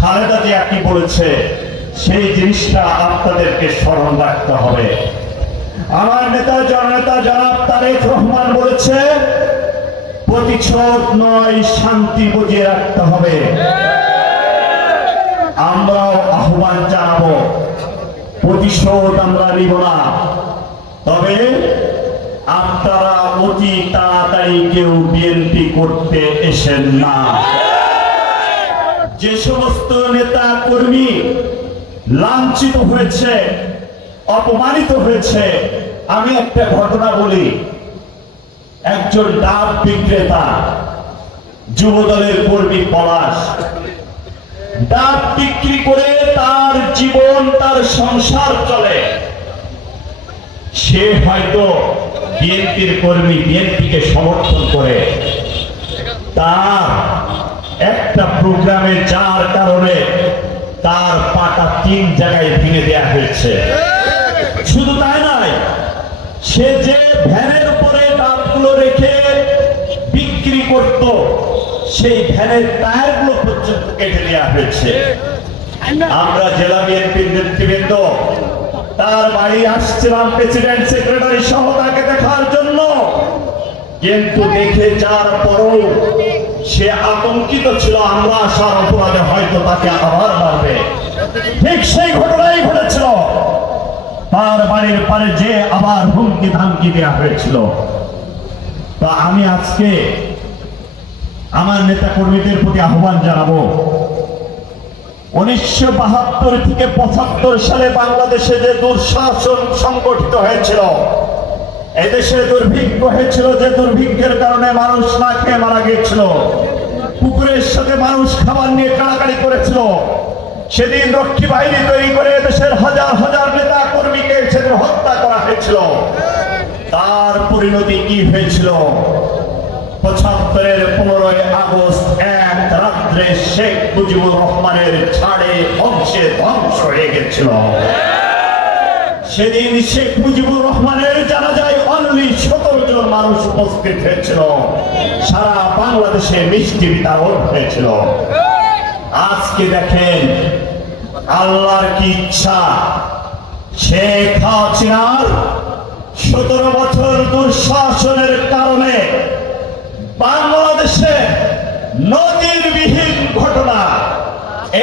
খালেদা জিয়া কি বলেছে সেই জিনিসটা আপনাদেরকে স্মরণ রাখতে হবে। আমার নেতা জননেতা জনাব তারেক রহমান বলেছে প্রতিশোধ নয়, শান্তি বজিয়ে রাখতে হবে। আমরাও আহ্বান জানাবো, প্রতিশোধ আমরা নিব না, তবে আপনারা অতি তাড়াতাড়ি কেউ বিএনপি করতে এসেন না। যে সমস্ত নেতা কর্মী লাঞ্ছিত হয়েছে, অপমানিত হয়েছে, আমি একটা ঘটনা বলি। একজন ডাব বিক্রেতা, যুবদলের কর্মী পলাশ, ডাব বিক্রি করে তার জীবন, তার সংসার চলে। সে হয়তো বিএনপির কর্মী, বিএনপিকে সমর্থন করে, তার একটা প্রোগ্রামে যার কারণে তার পাটা 3 জায়গায় ভেঙে দেওয়া হয়েছে। শুধু তাই নয়, সে যে ভ্যানের উপরে ডাবগুলো রেখে বিক্রি করত, সেই ভ্যানের টায়ারগুলো পর্যন্ত কেটে দেওয়া হয়েছে। আমরা জেলা বিএনপির নেতৃবৃন্দ তার বাড়ি আসছিলাম, প্রেসিডেন্ট সেক্রেটারি সহ তাকে দেখার জন্য, কিন্তু দেখে যাওয়ার পরও সে আতঙ্কিত ছিল আমরা আসার অপরাধে হয়তো তাকে আবার মারবে। ঠিক সেই ঘটনাই ঘটেছিল, তার বাড়ির পারে যে আবার হুমকি ধামকি দেওয়া হয়েছিল। তা আমি আজকে আমার নেতা কর্মীদের প্রতি আহ্বান জানাবো, 1972 থেকে 75 সালে বাংলাদেশে যে দুঃশাসন সংগঠিত হয়েছিল, এদেশে দুর্ভিক্ষ হয়েছিল, যে দুর্ভিক্ষের কারণে মানুষ না খেয়ে মারা গিয়েছিল, পুকুরের সাথে মানুষ খাবার নিয়ে কাড়াকাড়ি করেছিল। সেদিন রক্ষী বাহিনী তৈরি করে দেশের হাজার হাজার নেতা কর্মীকে সেদিন হত্যা করা হয়েছিল। তার পরিণতি কি হয়েছিল? 75-এর 15ই আগস্ট এক রাত্রে শেখ মুজিবুর রহমানের ছাড়ে ধ্বংসে ধ্বংস হয়ে গেছিল। সেদিন শেখ মুজিবুর রহমানের জানাজায় অনলি 17 জন মানুষ উপস্থিত হয়েছিল। সারা বাংলাদেশে মিষ্টি বিতরণ হয়েছিল। আজকে দেখেন আল্লাহর কি ইচ্ছা, শেখ হাসিনার 17 বছর দুঃশাসনের কারণে বাংলাদেশে নজিরবিহীন ঘটনা,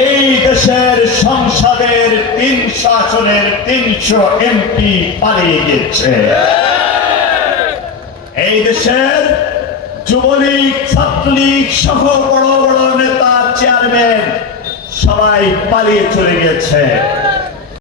এই দেশের সংসদের 300 আসনের 300 এমপি পালিয়ে গেছে। এই দেশের যুবলীগ, ছাত্রলীগ সহ বড় বড় নেতা, চেয়ারম্যান সবাই পালিয়ে চলে গেছে।